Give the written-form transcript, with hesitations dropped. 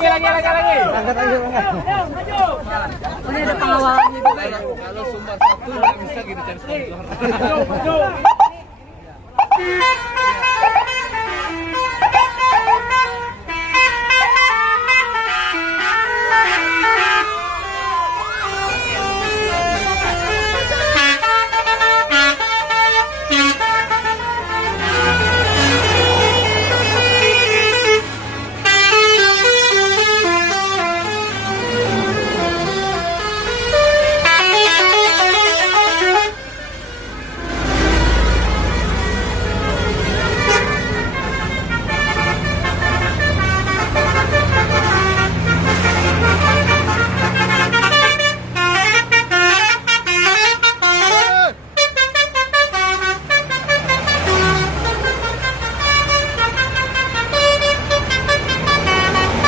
Lagi. Angkat aja. Ini ada pengawalannya juga ya. Kalau sumber satu nggak bisa gitu cari sponsor. Maju.